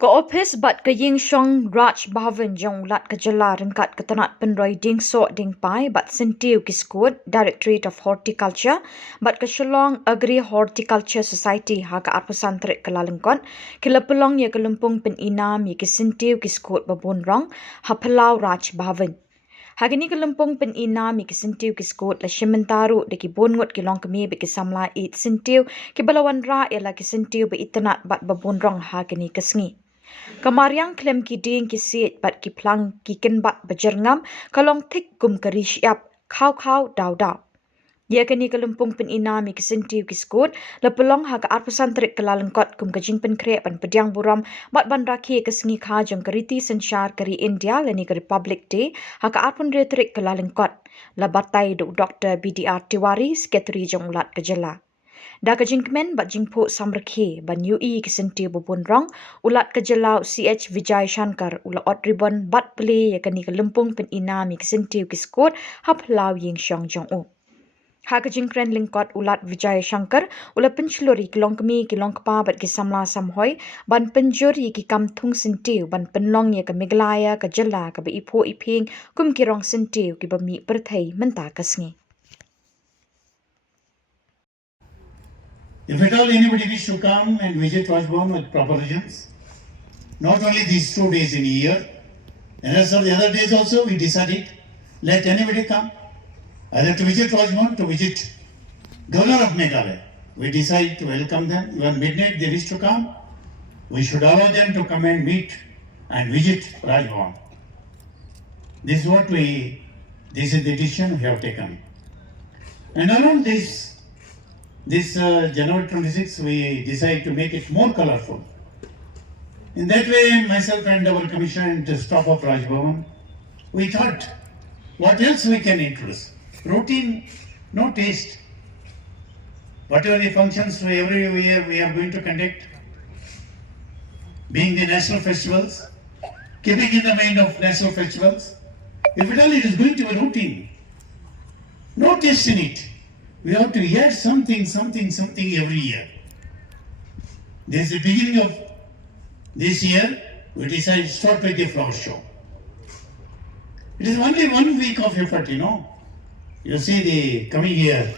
Ka office bat ka ying shong Raj Bhavan jong lat ka jala rengkat ka tanat penroi ding so ding pai bat sentiu ki skut Directorate of Horticulture bat ka Shillong Agri Horticulture Society ha ka atpasan trik ka lalengkot kila pelong ya ka lumpung pen inam ya ki sentiu ki skut babun rong ha pelau Raj Bhavan. Hagini ka lumpung pen inam ya ki sentiu ki skut la shimentaru de ki bongut ki long kami be ki samla it sentiu ki balawan ra ya la ki sentiu be itanat bat babun rong hagini kasngi. Kamariang klem ki ding ki sit bat ki plang ki ken bat bajerngam kalong tik kum kari siap khau daw daw. Ia kini kalumpung pen inami ki sentiu ki skut la pelong ha ka arpasan trik kelalengkot kum kajing pen krep pan pediang buram bat ban rakhi ke sengi kha jong kariti sensyar kari India lani ke Republic Day ha ka arpun re trik kelalengkot la batai Dr. BDR Tiwari sekretari jong ulat kejala. Da ka jingkmen bat jingpo samrekhe ban UI ki sentiu bubun rong ulat kejalau CH Vijay Shankar ula ot ribbon bat play ya kani ka lumpung pen inami ki sentiu ki skut hap lau ying syong jong u. Ha ka jingkren lingkot ulat Vijay Shankar ula penchluri ki long kami ki long kpa bat ki samla samhoi ban penjur yi ki kam thung sentiu ban penlong ya ka Meghalaya ka jala ka ba ipo iping kum ki rong sentiu ki ba mi perthai menta kasngi. If at all anybody wish to come and visit Rajbhavan with proper reasons, not only these 2 days in a year, and as for the other days also, we decided, let anybody come, either to visit Rajbhavan, to visit Governor of Meghalaya. We decided to welcome them. Even midnight they wish to come, we should allow them to come and meet and visit Rajbhavan. This is this is the decision we have taken. And around this January 26, we decided to make it more colorful. In that way, myself and our commissioner and staff of Rajbhavan, we thought, what else we can introduce? Routine, no taste. Whatever the functions every year we are going to conduct, being the national festivals, keeping in the mind of national festivals, if at all it is going to be routine, no taste in it. We have to add something every year. This is the beginning of this year. We decided to start with the flower show. It is only 1 week of effort, you know. You see the coming year,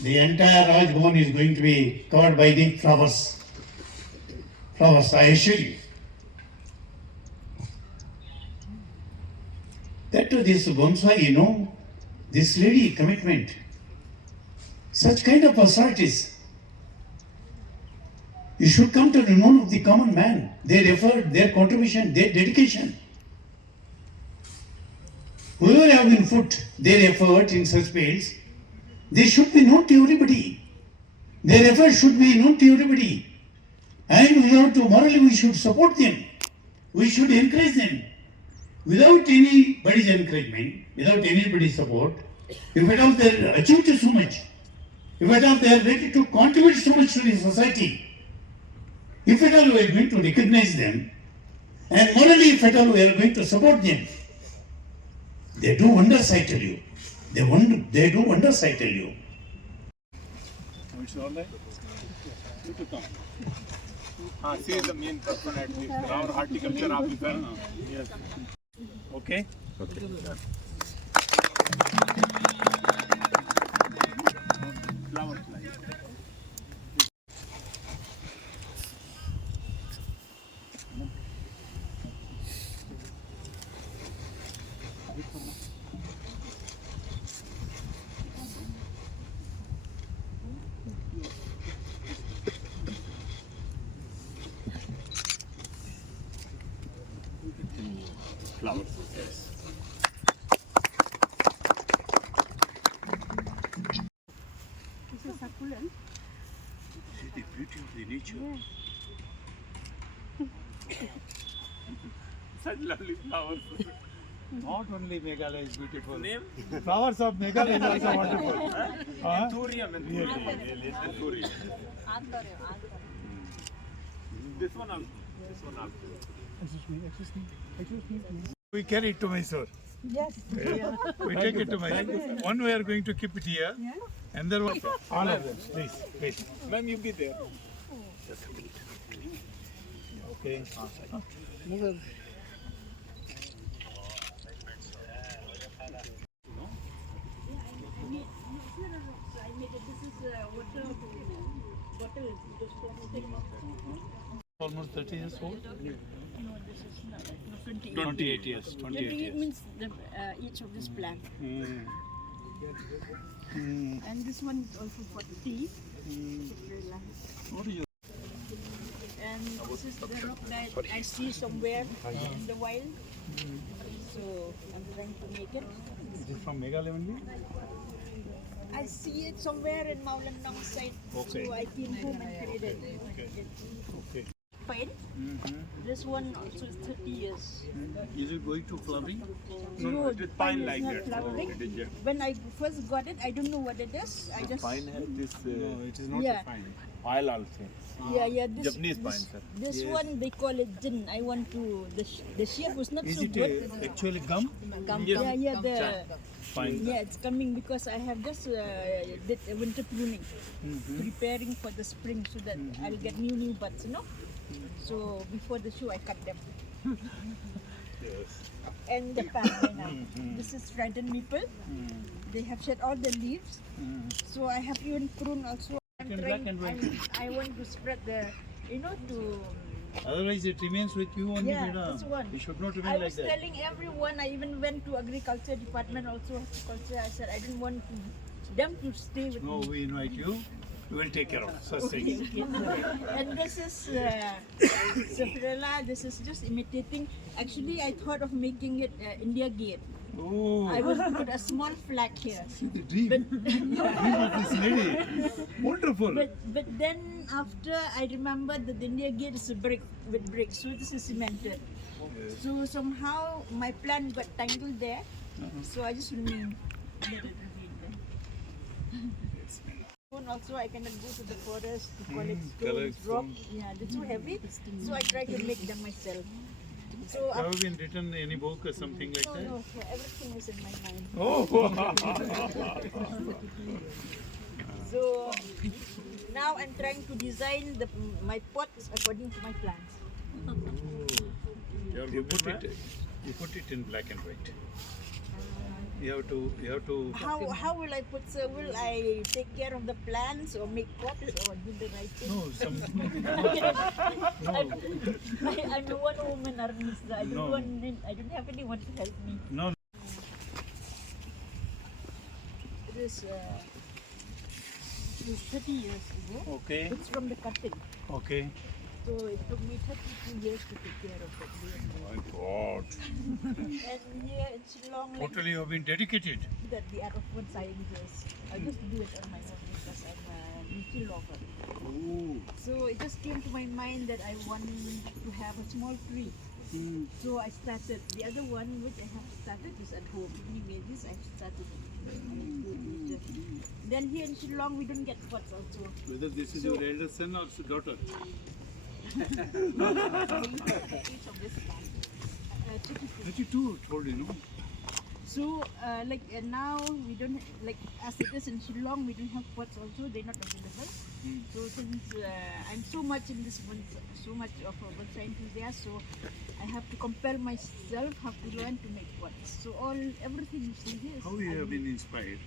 the entire Rajbhavan is going to be covered by the flowers. Flowers, I assure you. That to this bonsai, you know, this lady commitment, such kind of personalities, you should come to the known of the common man, their effort, their contribution, their dedication. Whoever have been put their effort in such fields, they should be known to everybody. Their effort should be known to everybody. And morally we should support them. We should encourage them. Without anybody's encouragement, without anybody's support, if at all they are achieved so much, if at all they are ready to contribute so much to the society, if at all we are going to recognize them, and morally if at all we are going to support them, they do wonders, I tell you. They do wonders, I tell you. It's all right. You to come. She is the main person at this. Our horticulture officer. Yes. Okay? Okay. Flower slide. Flowers. Yes. This is succulent. See the beauty of the nature. Yeah. Such lovely flowers. Not only Meghalaya is beautiful. Name? Flowers of Meghalaya is also wonderful. Anthurium. Anthurium. This one also. This one also. Excuse me. We carry it to Mysore. Yes. We take it to Mysore. One we are going to keep it here. Yeah. And then one. All of them. Please. Ma'am, you be there. Just a minute. Okay. Almost 30 years old. No, this is not. No, 28. 28 years. 28 28 years. means the, each of this plant. And this one is also for tea. What is your And this is the rock that I see somewhere in the wild. So I'm trying to make it. It is from Meghalaya only? I see it somewhere in Maulandong side. Okay. So I came home and created it. Okay. Fine. This one also is 30 years. Is it going to flowering? No, it is pine pine is like not that. flowering. Oh, it is, yeah. When I first got it, I don't know what it is. I just Pine has this. No, it is not a pine. Oil also. yeah. This Japanese pine, this, sir. this one they call it jin. I want to the shape was not Is so it good. actually gum? Yeah, Pine. yeah, it's coming because I have just did a winter pruning, preparing for the spring so that I'll get new buds, you know. So before the show, I cut them. And the family now. This is Trident maple. They have shed all the leaves. So I have even prune also. I'm Black and white. I want to spread the, you know, to. Otherwise, it remains with you only, Yeah, madam. this one. It should not I remain like was that. telling everyone. I even went to agriculture department also. Horticulture. I said I didn't want them to stay with No, me. we invite you. We will take care of such things. And this is Saphrela. This is just imitating. Actually, I thought of making it India Gate. Oh, I will put a small flag here. the dream. Dream of this lady. Wonderful. But then after I remembered that the India Gate is a brick with bricks, so this is cemented. So somehow my plan got tangled there. So I just remained. Let it remain there. Stone also I cannot go to the forest to collect collect stones, rock. Yeah, they're too heavy. So I try to make them myself. So Have you been written any book or something like that? no, everything is in my mind. Oh, So now I'm trying to design my pots according to my plants. you put it in black and white. You have to. How will I put? So will I take care of the plants or make pots or do the right thing? No, some. I'm a one woman artist. I don't No. I don't have anyone to help me. No. This is 30 years ago. Okay. It's from the cutting. Okay. So it took me 32 years to take care of it. My God. And here in Shillong, like Totally, you have been dedicated. that the art of food sciences. I just do it on my own because I'm a nature lover. Oh. So it just came to my mind that I want to have a small tree. So I started. The other one which I have started is at home. Anyway, this I started. Then here in Shillong we don't get pots also. Whether this is your elder son or daughter? Each of this plant. 32 told you, no? So now we don't like as it is in Shillong we don't have pots also, they're not available. So since I'm so much in this one, so much of a bonsai enthusiast, so I have to compel myself, have to learn to make pots. So everything you see here is How you have been inspired?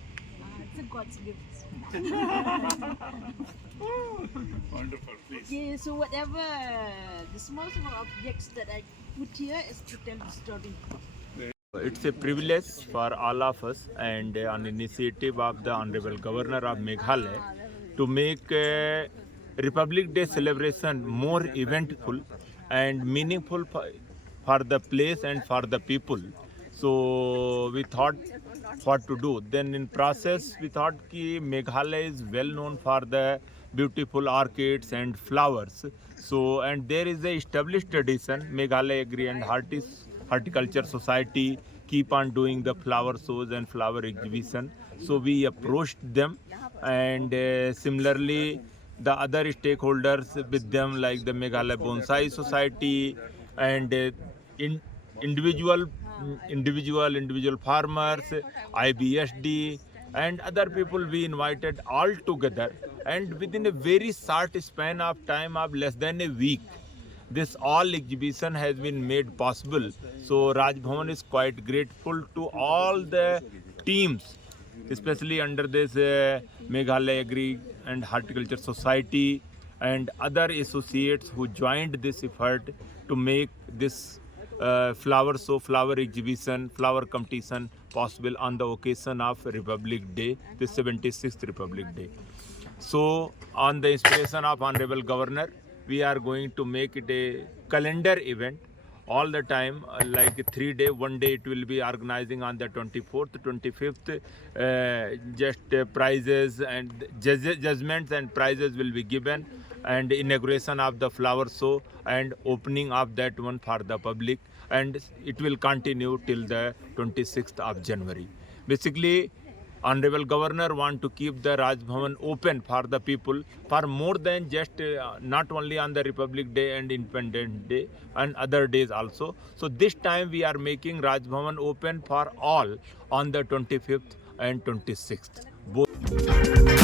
it's a God's gift. Wonderful, please. Okay, so whatever the small objects that I put here is to tell the story. It's a privilege for all of us and an initiative of the Honorable Governor of Meghalaya to make Republic Day celebration more eventful and meaningful for the place and for the people. So we thought what to do. Then in process we thought कि Meghalaya is well known for the beautiful orchids and flowers. So and there is a established tradition, Meghalaya Agri and Horticulture Society keep on doing the flower shows and flower exhibition. So we approached them and similarly the other stakeholders with them like the Meghalaya Bonsai Society and individual farmers, IBSD and other people we invited all together, and within a very short span of time of less than a week this all exhibition has been made possible. So Raj Bhavan is quite grateful to all the teams, especially under this Meghalaya Agri and Horticulture Society and other associates who joined this effort to make this flower show, flower exhibition, flower competition possible on the occasion of Republic Day, the 76th Republic Day. So, on the inspiration of Honorable Governor, we are going to make it a calendar event all the time, like 3 day. One day it will be organizing on the 24th, 25th, prizes and judgments and prizes will be given, and inauguration of the flower show and opening of that one for the public, and it will continue till the 26th of January. Basically, Honorable Governor want to keep the Raj Bhavan open for the people for more than just not only on the Republic Day and Independence Day and other days also. So this time we are making Raj Bhavan open for all on the 25th and 26th. Both